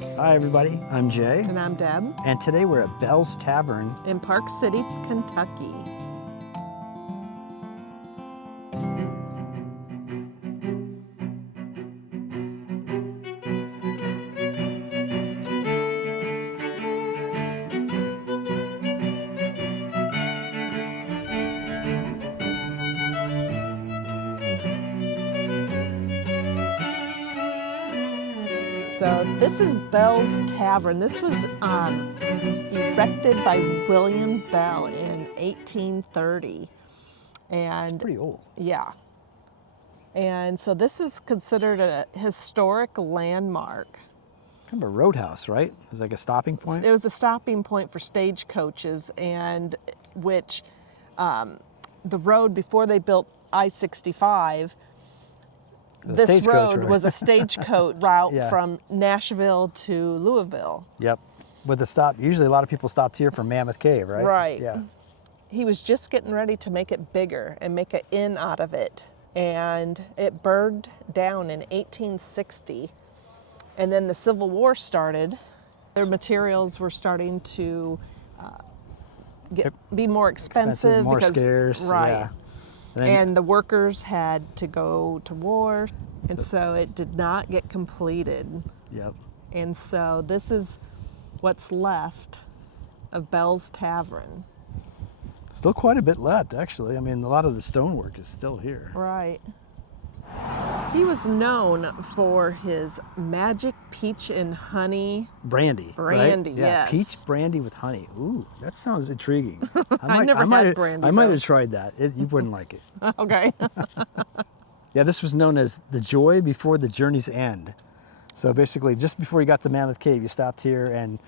Hi everybody, I'm Jay. And I'm Deb. And today we're at Bells Tavern. In Park City, Kentucky. So this is Bells Tavern. This was erected by William Bell in 1830. And It's pretty old. yeah. And so this is considered a historic landmark. Kind of a roadhouse, right? It was like a stopping point. It was a stopping point for stagecoaches, and which the road before they built I-65, this road was a stagecoach route from Nashville to Louisville. Yep. With the stop, usually a lot of people stopped here for Mammoth Cave, right? Right. Yeah. He was just getting ready to make it bigger and make an inn out of it. And it burned down in 1860. And then the Civil War started. Their materials were starting to be more expensive, more because scarce. right. Yeah. And the workers had to go to war, and so it did not get completed. Yep. And so this is what's left of Bells Tavern. Still quite a bit left, actually. I mean, a lot of the stonework is still here. Right. He was known for his magic peach and honey Brandy. brandy. Right? Yeah, yes. peach brandy with honey. Ooh, that sounds intriguing. I never had brandy. I might though. have tried that. You wouldn't like it. Okay. Yeah, this was known as the joy before the journey's end. So basically, just before you got to Mammoth Cave, you stopped here, and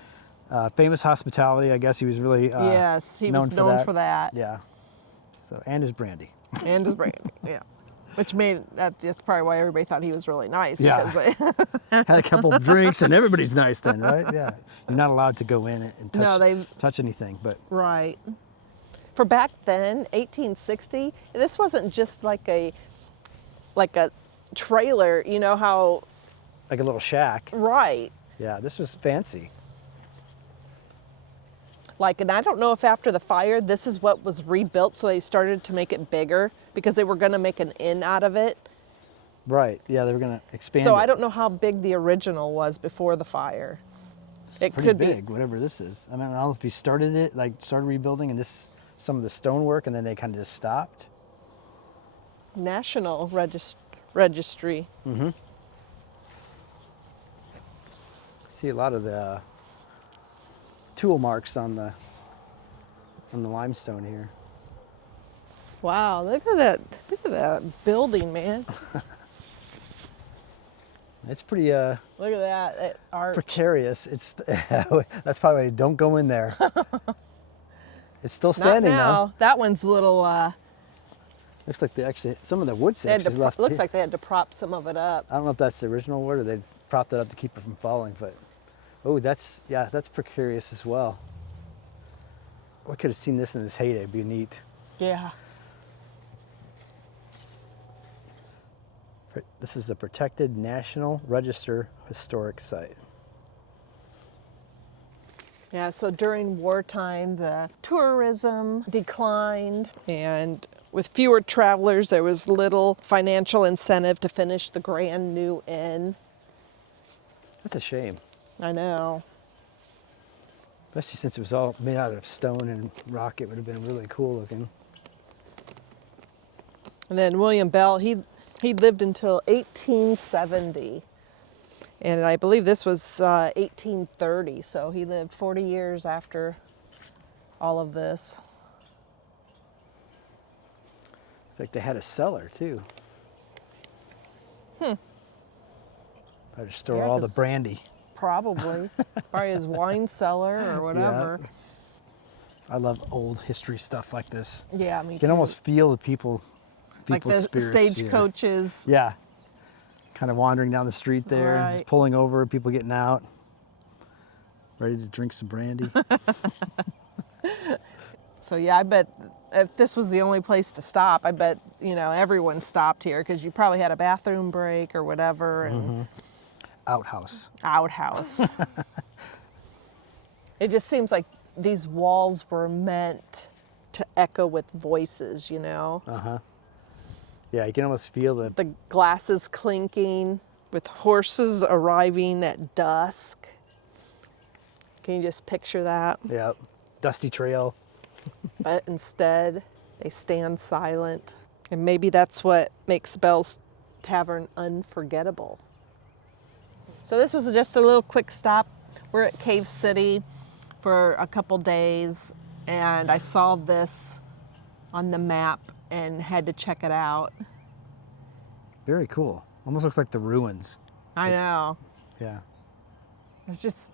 famous hospitality. I guess he was really yes, he was known for that. Yeah. So, and his brandy. And his brandy. Yeah. Which that's probably why everybody thought he was really nice. Yeah. Because they Had a couple of drinks, and everybody's nice then, right? Yeah. You're not allowed to go in and touch anything, but. Right. For back then, 1860, this wasn't just like a trailer, you know how. Like a little shack. Right. Yeah, this was fancy. And I don't know if after the fire, this is what was rebuilt, so they started to make it bigger because they were going to make an inn out of it. Right. Yeah, they were going to expand. So it. I don't know how big the original was before the fire. It Pretty could big, be whatever this is. I mean, I don't know if he started it, started rebuilding, and some of the stonework, and then they kind of just stopped. National Registry. Mm-hmm. See a lot of the tool marks on the limestone here. Wow, look at that! Look at that building, man. It's pretty Look at that art. precarious. It's that's probably why don't go in there. It's still standing Not now. though. That one's a little. Looks like some of the wood sections left. Looks here. like they had to prop some of it up. I don't know if that's the original wood or they propped it up to keep it from falling, but that's precarious as well. I could have seen this in its heyday. It'd be neat. Yeah. This is a protected National Register historic site. Yeah, so during wartime, the tourism declined, and with fewer travelers, there was little financial incentive to finish the grand new inn. That's a shame. I know. Especially since it was all made out of stone and rock, it would have been really cool looking. And then William Bell, he lived until 1870. And I believe this was 1830, so he lived 40 years after all of this. It's like they had a cellar too. Probably to store all the brandy. Probably. Probably his wine cellar or whatever. Yeah. I love old history stuff like this. Yeah, me too. You can almost feel the people's like the spirits stagecoaches. Yeah. Kind of wandering down the street there, Right. just pulling over, people getting out, ready to drink some brandy. So yeah, I bet if this was the only place to stop, I bet, everyone stopped here because you probably had a bathroom break or whatever. And outhouse. Outhouse. It just seems like these walls were meant to echo with voices, you know? Yeah, you can almost feel The glasses clinking with horses arriving at dusk. Can you just picture that? yeah, dusty trail. But instead, they stand silent. And maybe that's what makes Bells Tavern unforgettable. So this was just a little quick stop. We're at Cave City for a couple days, and I saw this on the map and had to check it out. Very cool. Almost looks like the ruins. I know. Yeah. It's just,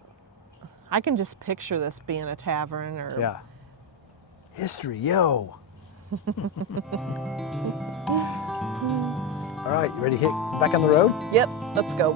I can just picture this being a tavern or... Yeah. History, yo. All right, you ready to hit back on the road? Yep, let's go.